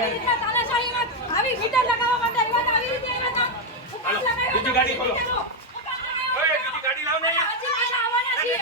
આવી રીતના તાનાશાહીમાં આવી મીટર લગાવવા માટે આવ્યા હતા, આવી રીતે આવ્યા હતા. ઉપર લગાવ્યા બીજી ગાડી ખોલો. મીટરો. ઓય બીજી ગાડી લાવ ને. હજી પાછા આવવાના છીએ.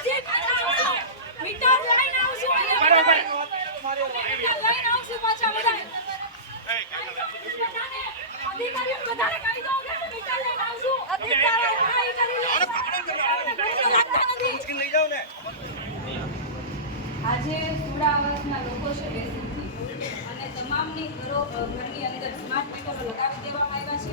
હજી પાછા આવવાના. મીટર લઈને આવશું અહીંયા બરાબર. બધા. મીટર લઈને આવશું પાછા બધા. અધિકારીઓ બધાને કહી દો કે મીટર લઈને આવશું. અધિકારીઓ લડાઈ કરી લે. લાગતા નથી. લઈ જાવ ને. આજે સુડા આવાસના લોકો છે બેસીથી અને તમામની ઘરની અંદર સ્માર્ટ મીટરો લગાવી દેવામાં આવ્યા છે.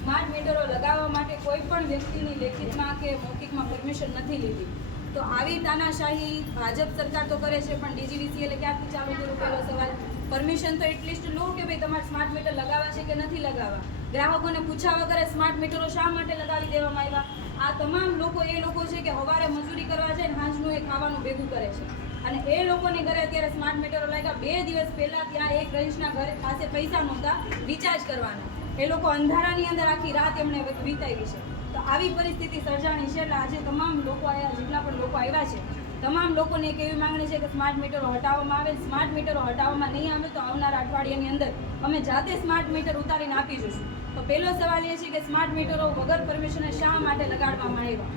સ્માર્ટ મીટરો લગાવવા માટે કોઈ પણ વ્યક્તિની લેખિતમાં કે મૌખિકમાં પરમિશન નથી લીધી. તો આવી તાનાશાહી ભાજપ સરકાર તો કરે છે, પણ ડીજીવીસીએલે ક્યાંથી ચાલુ કર્યું? પહેલો સવાલ. પરમિશન તો એટલીસ્ટ લો કે ભાઈ તમારે સ્માર્ટ મીટર લગાવવા છે કે નથી લગાવવા. ગ્રાહકોને પૂછ્યા વગર સ્માર્ટ મીટરો શા માટે લગાવી દેવામાં આવ્યા? આ તમામ લોકો એ લોકો છે કે સવારે મજૂરી કરવા જાય ને સાંજનું એ ખાવાનું ભેગું કરે છે. અને એ લોકોની ઘરે અત્યારે સ્માર્ટ મીટરો લાગ્યા. 2 દિવસ પહેલા ત્યાં એક રહીશના ઘરે પાસે પૈસા નહોતા રિચાર્જ કરવાના. એ લોકો અંધારાની અંદર આખી રાત એમણે વિતાવી છે. તો આવી પરિસ્થિતિ સર્જાણી છે. એટલે આજે તમામ લોકો આવ્યા, જેટલા પણ લોકો આવ્યા છે, તમામ લોકોને એક એવી માંગણી છે કે સ્માર્ટ મીટરો હટાવવામાં આવે. સ્માર્ટ મીટરો હટાવવામાં નહીં આવે તો આવનારા અઠવાડિયાની અંદર અમે જાતે સ્માર્ટ મીટર ઉતારીને આપી જઈશું. તો પહેલો સવાલ એ છે કે સ્માર્ટ મીટરો વગર પરમિશને શા માટે લગાડવામાં આવ્યા,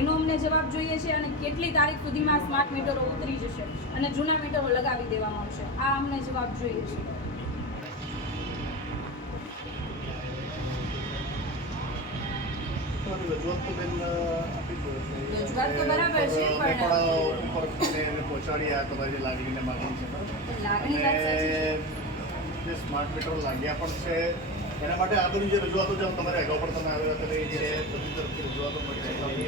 એનો અમને જવાબ જોઈએ છે. અને કેટલી તારીખ સુધીમાં સ્માર્ટ મીટરો ઉતરી જશે અને જૂના મીટરો લગાવી દેવામાં આવશે, આ અમને જવાબ જોઈએ છે. રજૂઆત તો બરાબર છે, પણ પહોંચાડ્યા તમારી જે લાગણીને માગણી છે લાગણી વાત સાચી છે. જે સ્માર્ટ મીટર લાગ્યા પણ છે એના માટે આ બધી જે રજૂઆતો છે તમારે અગાઉ પણ તમે આવ્યા હતા જે બધી તરફથી રજૂઆતો મળી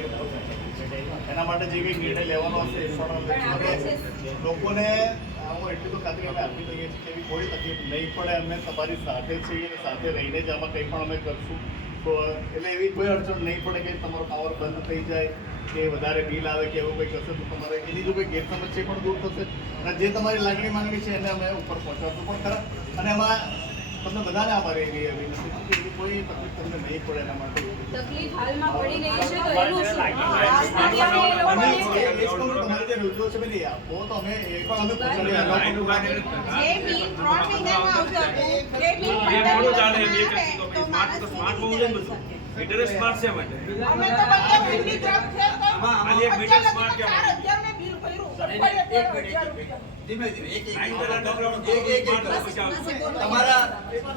એના માટે જે કંઈ નિર્ણય લેવાનો હશે એ પણ લોકોને હું એટલી તો ખાતરી અમે આપી દઈએ છીએ કે એવી કોઈ તકલીફ નહીં પડે. અમે તમારી સાથે છીએ અને સાથે રહીને જ આમાં કંઈ પણ અમે કરશું. તો એટલે એવી કોઈ અડચણ નહીં પડે કે તમારો પાવર બંધ થઈ જાય કે વધારે બિલ આવે કે એવું કંઈ કરશે તો તમારે એની જો કોઈ ગેરસમજ છે પણ દૂર થશે. અને જે તમારી લાગણી માંગણી છે એને અમે ઉપર પહોંચાડશું પણ ખરા. અને એમાં તમને બધાને આભાર એવી નથી કે કોઈ તકલીફ તમને નહીં પડે એના માટે. તકલીફ હાલમાં પડી રહી છે તો એનું શું? તમારી જે રજૂઆત છે પેલી આપો તો અમે એ પણ અમે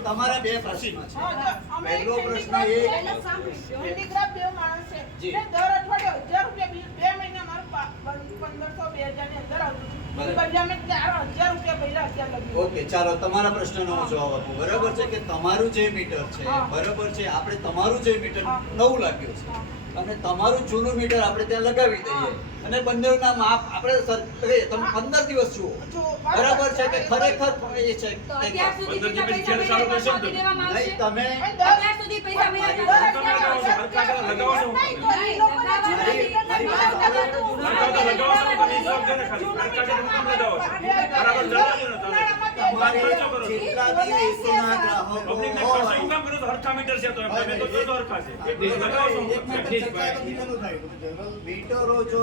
તમારા બે પ્રશ્ન છે. પહેલો પ્રશ્ન એ હેન્ડીક્રાફ્ટ બે માણસ છે દર અઠવાડિયે 1000 રૂપિયા બિલ 2 મહિના મારું 1500 2000 ની અંદર આવતું હતું. બદલે અમે 4000 રૂપિયા પહેલા અત્યારે લગ્યું. ઓકે, ચાલો તમારા પ્રશ્નનો હું જવાબ આપું. બરાબર છે કે તમારું જે મીટર છે, બરાબર છે, આપણે તમારું જે મીટર નવું લાગ્યું છે અને તમારું જૂનું મીટર આપણે ત્યાં લગાવી દઈએ અને બંનેના માપ આપણે તમે 15 દિવસ જુઓ. બરાબર છે કે ખરેખર એ છે તો અત્યાર સુધી કેટલા પૈસા મળ્યા હતા આપી દેવામાં આવશે? નહીં તમે અત્યાર સુધી પૈસા મળ્યા હતા મીટરો જો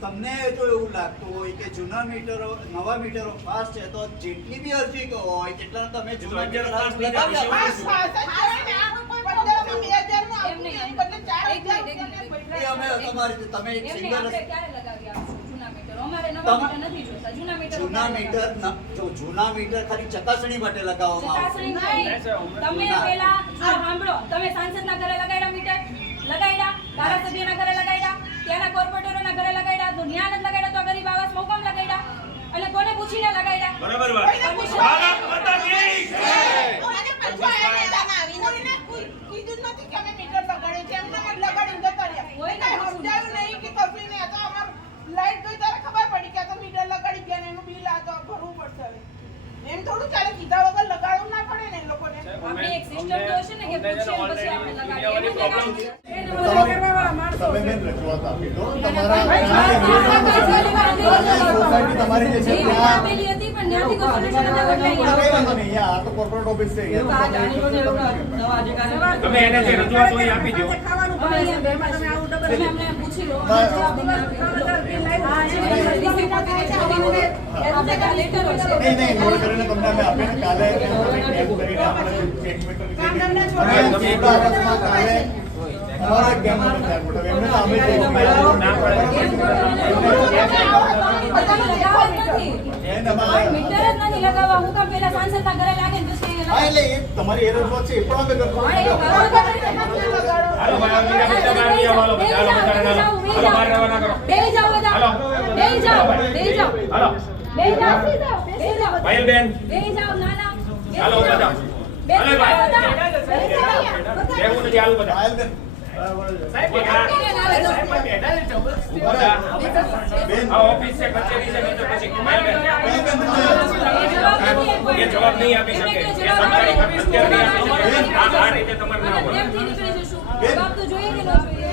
તમને જો એવું લાગતું હોય કે જૂના મીટરો નવા મીટરો ફાસ્ટ છે તો જેટલી બી અરજી હોય એટલા તમે જૂના મીટર લગાવી અમે તમારી તમે એક સિંગલ જૂના મીટર જૂના મીટર ખાલી ચકાસણી માટે લગાવવામાં આવે. તમે પેલા સાંભળો, તમે સાંસદના ઘરે લગાડ્યા મીટર, લગાડ્યા ધારાસભ્યના ઘરે લગાડ્યા, ત્યાંના કોર્પોરેટરોના ઘરે લગાડ્યા, તો ન્યા નથી લગાડ્યા તો ગરીબ આવાસ મોકમ લગાડ્યા અને કોને પૂછીને લગાડ્યા? બરાબર વાત. ભારત માતા કી જય. કીધું નથી કે અમે મીટર લગાડ્યું છે, એમને જ લગાડીને જતા રહ્યા. કોઈ સમજાયું નહીં કે કશું નહીં. આ તો અમારું લાઈટ ગઈ ત્યારે ખબર પડી કે આ તો મીટર લગાડી ગયા ને એનું બિલ આ તો ભરવું પડશે હવે. એમ થોડું ચાલે, કીધા વગર લગાડવું ના પડે ને એ લોકોને. આપણે એક સિસ્ટમ તો હશે ને કે પૂછીએ પછી આપણે લગાડીએ. તમે બેન રજૂઆત આપી દો. તમારા સોસાયટી તમારી જે છે ત્યાં આપેલી હતી પણ ત્યાંથી કોઈ સોલ્યુશન નતા બદલાઈ. કઈ વાંધો નહીં. અહીંયા આ તો કોર્પોરેટ ઓફિસ છે. તમે એને જે રજૂઆત હોય આપી દો. તમે અમને પૂછી લો, જવાબ આપી દો. નહીં, નોટ કરીને તમને અમે આપીને કાલે આપણે એક મીટર કામદારને અને છોડાવે. થોડા વર્ષમાં કાલે અમારા જ ગામનો વિચાર મોટો. એમને તો અમે જ એમ બોલવાનું નથી. એને અમારે- મીટર જ નથી લગાવવા. હું કામ પેલા સાંસદના ઘરે લાગે ને પછી અહીંયા હા, એટલે એ તમારી એ રજૂઆત છે એ પણ અમે કરશું. પણ એ બરાબર હાલો ભાઈ, બીજા બધા બહાર નહીં આવવાનો. હાલો, બધા હાલો. હાલો, બહાર રહેવા ના કરો. બેહી જાઓ બધા. હાલો. બેહી જાઓ. બેહી જાઓ. હાલો. બેહી જાઓ. બેહી જાઓ. પાયલબેન, બેહી જાઓ. ના, ના. બેહી હાલો જાઓ. બધા. બેહી હાલો જાઓ ભાઈ. બધા. બેહી જાઓ. એવું નથી, હાલો બધા. પાયલબેન, બેન, આ ઓફિસ છે, કચેરી છે, નહીં તો પછી પાયલબેન. પાયલબેન, તમે- એ જવાબ નહીં આપી શકે. એ સરકારી અત્યારે નહીં આપી શકે. આ રીતે તમારે ના અને હોય. પ્રેમથી નીકળી જશું. જવાબ તો જોઈએ કે ન જોઈએ?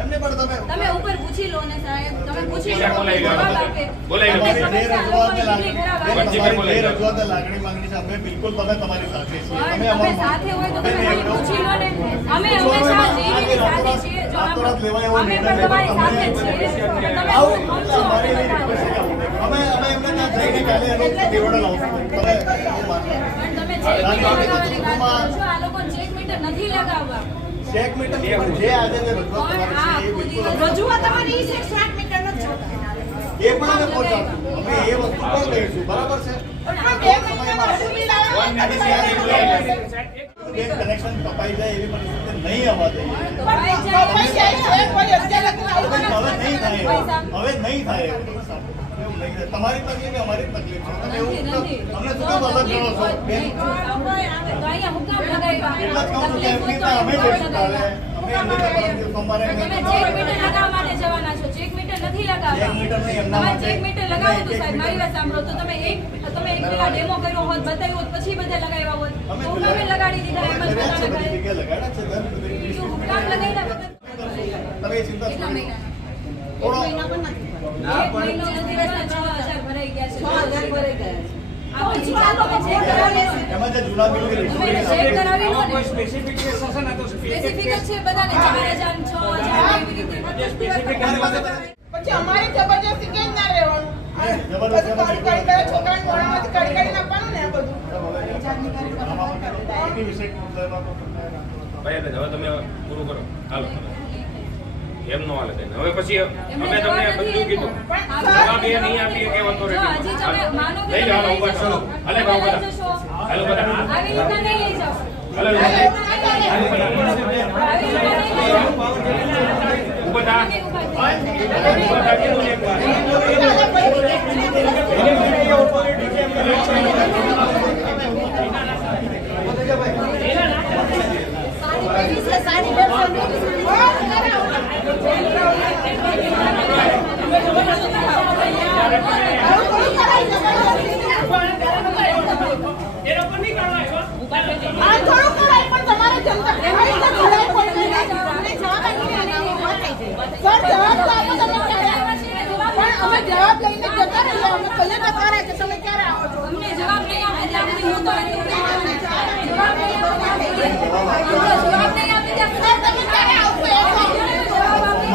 એમને પણ તમે તમે ઉપર પૂછી લો ને સાહેબ. તમે પૂછી લો. બોલાવી લો. જવાબ આપે. બોલાવી લો. તમે જે સમજતા રજૂઆતને લોકોની કેટલી ખરાબ બેન, આદત છે. તમારી જે રજૂઆતને લાગણી માંગણી છે અમે બિલકુલ તમે તમારી સાથે છીએ. પણ તમે તમે અમારું- સાથે હોય તો તમે બેન, ખાલી એકદમ- પૂછી લો ને. અમે હંમેશા જીવીની સાથે છીએ. જો રાતોરાત લેવાય એવો અમે નિર્ણય પણ તમારી તમે- સાથે જ છીએ. પણ તમે આવું સમજો અમારી અમે એવી બધાને. request છે કે આવું. અમે એમને ત્યાં જઈને કાલે એનો નિવેડો લાવશું. તમે એવું માનો. પણ તમે ચેક મીટર લગાવવાની વાત કરો છો. આ લોકો ચેક મીટર નથી લગાવવા. ચેક મીટર જે આજે જે રજૂઆત પણ તમારી આ છે એ બિલકુલ રજૂઆત અમારી ઈ છે કે સ્માર્ટ મીટર નથી જોતા. એ પણ અમે પહોંચાડશું. અમે એ વસ્તુ પણ કહીશું. બરાબર છે? પણ 2 મહિનામાં બધું બિલ આવે. બેન, કનેક્શન કપાઈ જાય એવી પરિસ્થિતિ નહીં આવવા દઈએ. કપાઈ જાય. કપાઈ જાય છે, કોઈ અત્યારે નથી આવતું. હવે નહીં થાય એવું. હવે નહીં થાય એવું. એવું નહીં થાય. તમારી તકલીફ એ અમારી તકલીફ છે. તમે એવું નથી. અમને શું કામ અલગ કરો છો? બેન, તો અહીંયા હું કામ લગાવ્યા? એટલા જ કહું છું કે એમની ત્યાં અમે જઈશું કાલે. અમે એમને ત્યાં સોમવારે એમને તમે ચેક મીટર લગાવવા માટે જવાના છો. ચેક મીટર નથી લગાવવા. ચેક મીટર નહીં, એમના તમારે માટે ચેક મીટર લગાવવું હતું સાહેબ. મારી વાત સાંભળો તો તમે એક પેલા ડેમો કર્યો હોત, બતાવ્યું હોત, પછી બધે લગાવ્યા હોત. અમે તો તમે લગાડી દીધા એમ જ કર્યા છે, બધાને બધી ઘરે. જગ્યાએ લગાડ્યા છે. દર બધી બીજું હું કામ લગાવ્યા વગર તમે એ ચિંતા કેટલા છોડી. મહિના? થોડો એક મહિનો નથી રહેતા, 6,000 ભરાઈ ગયા છે. 6,000 ભરાઈ ગયા છે. આ પછી ચાલો તમે ચેક કરાવી લો. એમાં જે જૂના બિલની તમે રિકવરી એને ચેક આપણે- કરાવી લો ને. સ્પેસિફિક જ છે બધાને 4,000 ને 6,000 એવી રીતે. પછી અમારી જબરજસ્તી કેમ ના રહેવાનું? જબરદસ્તી પછી કડી કરે છોકરાને મોઢામાંથી કડી કરીને આપવાનું ને આ બધું. એની વિશે પાયલબેન, હવે તમે પૂરું કરો. હાલો. એમ નો હાલે બેન. હવે પછી અમે તમને બધું કીધું. જવાબ એ નહીં આપીએ કે વાંધો જો નથી. હજી તમે માનો કે લઈ જાઓ, હાલો, ઉભા તમે ચાલો. હાલે ભાવ બધા. લઈ જશો. હાલો બધા. આવી રીતના નહીં લઈ જાઓ. હાલો, એવું ના કરે. આવી રીતના નહીં લઈ જાઓ. ઉભા થા. તમે ઊભા થા. ઉભા થા, કીધું ને એક વાર. આવું થોડું કરાય જબરજસ્તી. આ થોડું કરાય પણ તમારે જનતા આવી રીતે કરાય પડે ને. અમને જવાબ આપીને નહીં થાય. સર, જવાબ તો આપો તમે ક્યારે આવો છો? પણ અમે જવાબ લઈને જતા રહીએ. અમે કહીએ તો ખરા કે તમે ક્યારે આવો છો? અમને જવાબ નહીં આપે એટલે આપણે હું તો જવાબ નહીં આપે જવાબ નહીં આપી દે. સર, તમે ક્યારે આવશો એ કહો. જવાબ આપી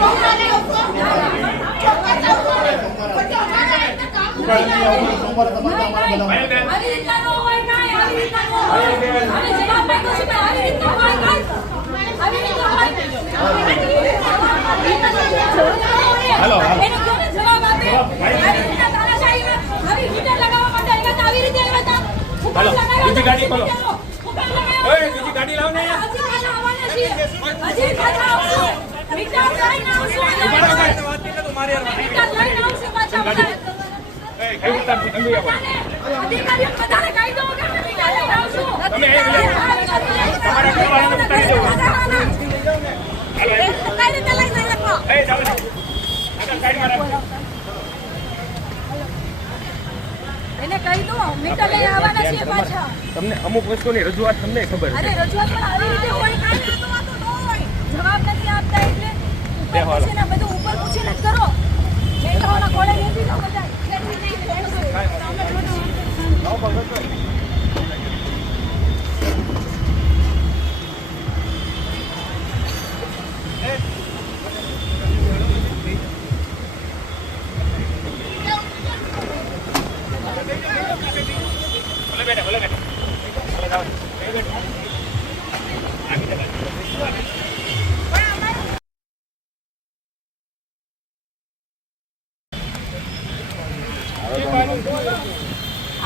સોમવારે આવશો? ચોક્કસ આવશો ને. પછી અમારે એટલે કામ નહીં આવે. સોમવારે તમારે અમારે બધા પાયલબેન. આવી રીતના ન હોય કાંઈ, આવી રીતના ન હોય. અમે જવાબ માંગ્યો છે પણ આવી રીતના હોય કાંઈ. આવી રીતના હોય. હાલો, હાલો. એનો કહો ને જવાબ આપે. આવી રીતના તાનાશાહીમાં આવી મીટર લગાવવા માટે આવ્યા હતા, આવી રીતે આવ્યા હતા. હું કામ હાલો, લગાવ્યા બીજી ગાડી ખોલો. હતા. હું કામ લગાવ્યા ઓય, હતા. બીજી ગાડી લાવ ને. હજી પાછા આવવાના છીએ. હજી પાછા આવશું. મીટર લઈને આવશું. મીટર લઈને આવશું પાછા બધા. એ, કઈ ઉતારથી તમે આવો. અધિકારીઓ બધાને કહી દો કે અમે મીટર લઈને આવશું. તમે અહીં તમારા ઘરવાળાને ઉતારી દો. હાલો, કઈ રીતે લઈને લખો? એ, જાઓ ને. આગળ સાઈડમાં રાખજો. એને કહી દો મીટર લઈને આવવાના છીએ પાછા. તમને અમુક વસ્તુની રજૂઆત તમને ખબર અરે છે. રજૂઆત પણ આવી રીતે હોય કાંઈ આ તો વાતો ન હોય. જવાબ નથી આપતા એટલે ઉપર હાલો. પૂછીને બધું ઉપર પૂછીને જ કરો. છેટાઓના ખોળે બેસી જાઓ બધા. બેઠા ભલે બેઠા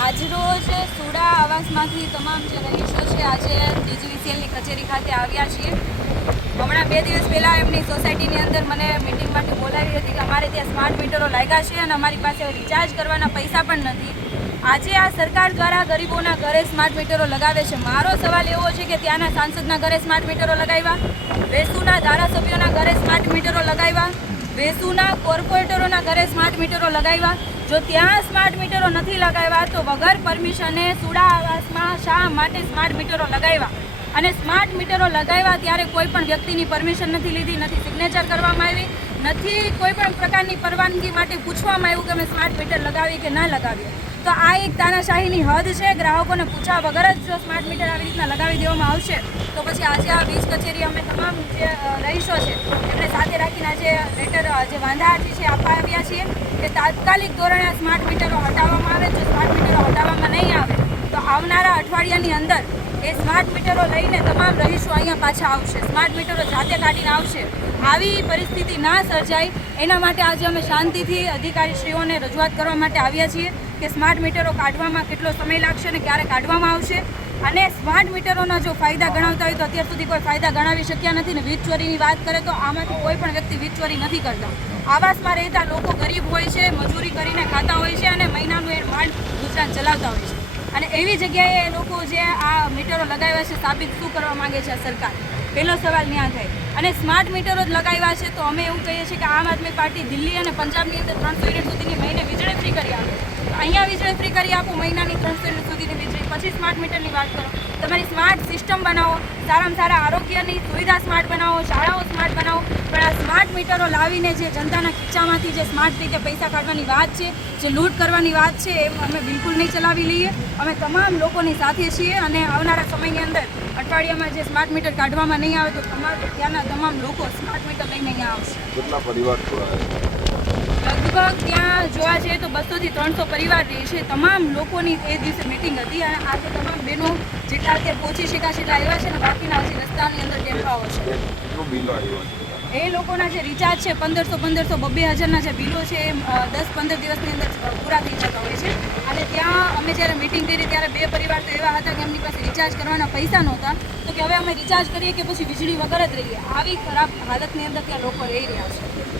આજરોજ સુડા આવાસમાંથી તમામ જે રહીશો છે આજે ડીજીવીસીએલની કચેરી ખાતે આવ્યા છીએ. હમણાં 2 દિવસ પહેલાં એમની સોસાયટીની અંદર મને મિટિંગ માટે બોલાવી હતી કે અમારે ત્યાં સ્માર્ટ મીટરો લાગ્યા છે અને અમારી પાસે રિચાર્જ કરવાના પૈસા પણ નથી. આજે આ સરકાર દ્વારા ગરીબોના ઘરે સ્માર્ટ મીટરો લગાવે છે. મારો સવાલ એવો છે કે ત્યાંના સાંસદના ઘરે સ્માર્ટ મીટરો લગાવ્યા, વેસુના ધારાસભ્યોના ઘરે સ્માર્ટ મીટરો લગાવ્યા, વેસુના કોર્પોરેટરોના ઘરે સ્માર્ટ મીટરો લગાવ્યા. જો ત્યાં સ્માર્ટ મીટરો નથી લગાવ્યા તો વગર પરમિશને સુડા આવાસમાં શા માટે સ્માર્ટ મીટરો લગાવ્યા? અને સ્માર્ટ મીટરો લગાવ્યા ત્યારે કોઈ પણ વ્યક્તિની પરમિશન નથી લીધી, નથી સિગ્નેચર કરવામાં આવી, નથી કોઈ પણ પ્રકારની પરવાનગી માટે પૂછવામાં આવ્યું કે અમે સ્માર્ટ મીટર લગાવીએ કે ના લગાવીએ. તો આ એક તાનાશાહીની હદ છે. ગ્રાહકોને પૂછ્યા વગર જ જો સ્માર્ટ મીટર આવી રીતના લગાવી દેવામાં આવશે તો પછી આજે આ વીજ કચેરી અમે તમામ જે રહીશો છે એમને સાથે રાખીને આજે લેટર જે વાંધા અરજી છે આપવા આવ્યા છીએ કે તાત્કાલિક ધોરણે આ સ્માર્ટ મીટરો હટાવવામાં આવે. જો સ્માર્ટ મીટરો હટાવવામાં નહીં આવે તો આવનારા અઠવાડિયાની અંદર એ સ્માર્ટ મીટરો લઈને તમામ રહીશો અહીંયા પાછા આવશે, સ્માર્ટ મીટરો જાતે કાઢીને આવશે. આવી પરિસ્થિતિ ના સર્જાય એના માટે આજે અમે શાંતિથી અધિકારીશ્રીઓને રજૂઆત કરવા માટે આવ્યા છીએ કે સ્માર્ટ મીટરો કાઢવામાં કેટલો સમય લાગશે અને ક્યારે કાઢવામાં આવશે. અને સ્માર્ટ મીટરોના જો ફાયદા ગણાવતા હોય તો અત્યાર સુધી કોઈ ફાયદા ગણાવી શક્યા નથી. ને વીજ ચોરીની વાત કરે તો આમાંથી કોઈ પણ વ્યક્તિ વીજ ચોરી નથી કરતા. આવાસમાં રહેતા લોકો ગરીબ હોય છે, મજૂરી કરીને ખાતા હોય છે અને મહિનાનું એ માંડ ગુજરાન ચલાવતા હોય છે. અને એવી જગ્યાએ એ લોકો જે આ મીટરો લગાવ્યા છે સાબિત શું કરવા માંગે છે સરકાર? પહેલો સવાલ ત્યાં થાય. અને સ્માર્ટ મીટરો જ લગાવ્યા છે તો અમે એવું કહીએ છીએ કે આમ આદમી પાર્ટી દિલ્હી અને પંજાબની અંદર 300 યુનિટ સુધીની મહિને વીજળી ફ્રી કરી આપે. અહીંયા વીજળી ફ્રી કરી આપો મહિનાની 300 યુનિટ સુધીની વીજળી, પછી સ્માર્ટ મીટરની વાત કરો. તમારી સ્માર્ટ સિસ્ટમ બનાવો, સારામાં સારા આરોગ્યની સુવિધા સ્માર્ટ બનાવો, શાળાઓ સ્માર્ટ બનાવો. પણ આ સ્માર્ટ મીટરો લાવીને જે જનતાના ખીચામાંથી જે સ્માર્ટ રીતે પૈસા કાઢવાની વાત છે, જે લૂંટ કરવાની વાત છે એ અમે બિલકુલ નહીં ચલાવી લઈએ. અમે તમામ લોકોની સાથે છીએ અને આવનારા સમયની અંદર અઠવાડિયામાં જે સ્માર્ટ મીટર કાઢવામાં નહીં આવે તો ત્યાંના તમામ લોકો સ્માર્ટ મીટર લઈને અહીંયા આવશે. કેટલા પરિવાર લગભગ ત્યાં જોવા જઈએ તો 200 થી 300 પરિવાર રહે છે. તમામ લોકોની એ દિવસે મિટિંગ હતી અને આજે તમામ બહેનો જેટલા અત્યારે પહોંચી શકાશે એટલા આવ્યા છે અને બાકીના હજી રસ્તાની અંદર ટેમ્પાઓ છે. કેટલું બિલ આવ્યું? એ લોકોના જે રિચાર્જ છે 1500 2,000ના જે બિલો છે એ 10-15 દિવસની અંદર પૂરા થઈ જતા હોય છે. અને ત્યાં અમે જ્યારે મિટિંગ કરી ત્યારે 2 પરિવાર તો એવા હતા કે એમની પાસે રિચાર્જ કરવાના પૈસા નહોતા, તો કે હવે અમે રિચાર્જ કરીએ કે પછી વીજળી વગર જ રહીએ. આવી ખરાબ હાલતની અંદર ત્યાં લોકો રહી રહ્યા છે.